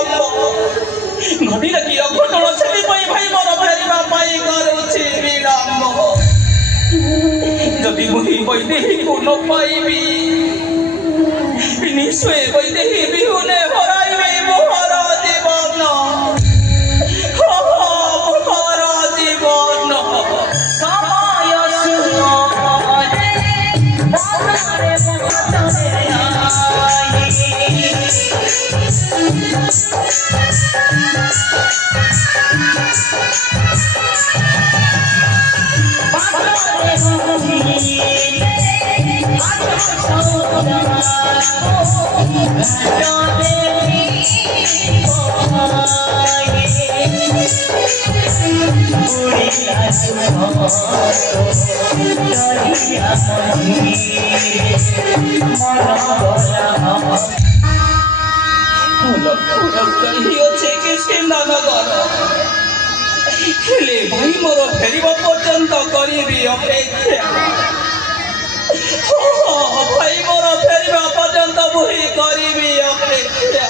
विलम्ब घटी कि अघटन से भाई मोर फेरवा करुछि विलम्ब जदि मुही वैदेही को न पाइबी निश्चय वैदेही बिहुने हराइबी मोहर जीवन मोहर जीवन समय सुमरे बारे बातरे भाई मोर फेरवा पर्यंत करी अपेक्षा भाई मोर फेरवा पर्यंत मुही करी अपेक्षा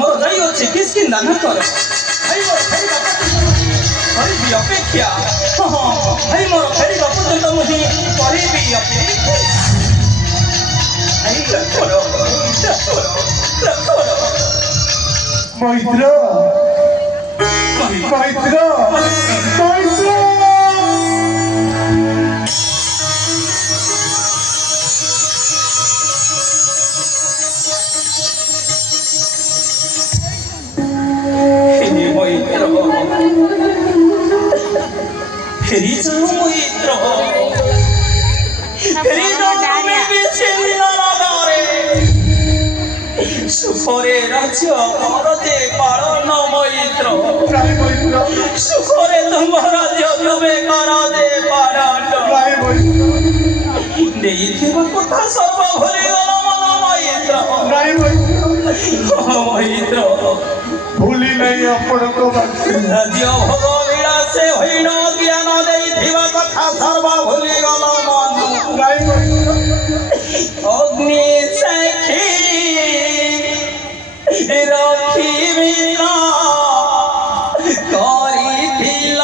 ମୋର ଯାଇ ଅଛି କିସ୍କିନ୍ଦା ନା କର କରିବି ଅପେକ୍ଷା ଭାଇ ମୋର ଫେରିବା ପର୍ଯ୍ୟନ୍ତ ମୁଁ ହିଁ କରିବି ଅପେକ୍ଷା ମୈତ୍ର ମୈତ୍ର ମୈତ୍ର ফেরি যাও মৈত্র ফেরি যাও তুমি বিচ্ছিন্নরে সুখরে রাজ্য করতে পালন মৈত্র সুখরে তুম রাজ্য তুমি করতে পালন নেইଥିବା କଥା ସର୍ବ ଭୁଲିଗଲ ମନ ମୈତ୍ର ମୈତ୍ର ଭୁଲି ନାହିଁ ଆପଣଙ୍କ ରାଜ୍ୟ ଭୋଗ ବିଳାସେ ହୀନ ଜ୍ଞାନ ଦେଇଥିବା କଥା ସର୍ବ ଭୁଲିଗଲ ମନ ଅଗ୍ନି ସାକ୍ଷୀ ରଖିବି କରିଥିଲ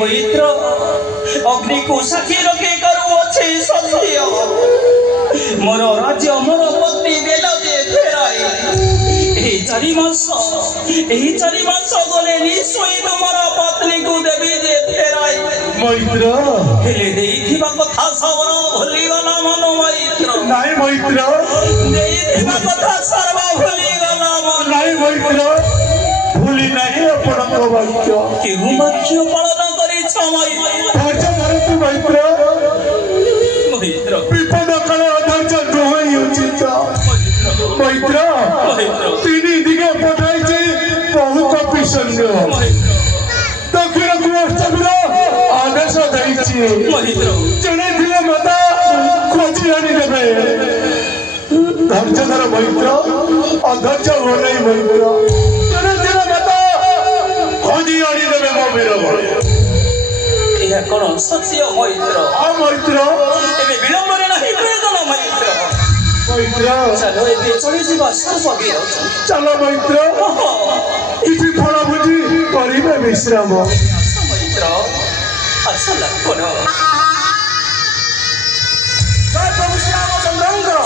ମୈତ୍ର ଅଗ୍ନିକୁ ସାକ୍ଷୀ ରଖି କରୁଅଛି ସତ୍ୟ ମୋର ରାଜ୍ୟ ମୋର ପତ୍ନୀ ଦେଲ ଯେ ଫେରାଇ ଏହି 4 ମାସ ଗଲେ ନିଶ୍ଚୟ ତୁମର ପତ୍ନୀକୁ ଦେବି ଯେ ଫେରାଇ ମୈତ୍ର ହେଲେ ଦେଇଥିବା କଥା ସବର ଭୁଲିଗଲ ମନ ମୈତ୍ର ନାଇଁ ମୈତ୍ର ଦେଇଥିବା କଥା ସର୍ବ ଭୁଲିଗଲ ମନ ନାଇଁ ମୈତ୍ର ଭୁଲି ନାହିଁ ଆପଣଙ୍କ ବାକ୍ୟ କେଉଁ ବାକ୍ୟ ପାଳନ କରିଛ ମୈତ୍ର ବିପଦ କାଳ ଅଧୈର୍ଯ୍ୟ ନୁହେଁ ଉଚିତ ମୈତ୍ର ତିନି ଦିଗେ ପଠାଇଛି ସୈନ୍ୟ ଦକ୍ଷିଣକୁ ଅଷ୍ଟମୀର ଆଦେଶ ଦେଇଛି ଜଣେଇଥିଲେ ମାତା ଖୋଜି ଆଣିଦେବେ ଧୈର୍ଯ୍ୟ ଧର ମୈତ୍ର ଅଧୈର୍ଯ୍ୟ ହୁଅ ନାହିଁ ମୈତ୍ର ଜଣେଇଥିଲେ ମାତା ଖୋଜି ଆଣିଦେବେ ମୋ ବୀର ଏହା କଣ ସତ୍ୟ ମୈତ୍ର ମୈତ୍ର ଏବେ ବିଳମ୍ବରେ ନାହିଁ ପ୍ରୟୋଜନ ମୈତ୍ର ମୈତ୍ର ଚାଲ ଏବେ ଚଳିଯିବା ସର୍ବବୀର ଚାଲ ମୈତ୍ର କିଛି ଫଳ ବୁଝି କରିବେ ବିଶ୍ରାମ ମୈତ୍ର ଆଚ୍ଛା ଲକ୍ଷ୍ମଣ ଜୟ ପ୍ରଭୁ ଶ୍ରୀରାମଚନ୍ଦ୍ରଙ୍କର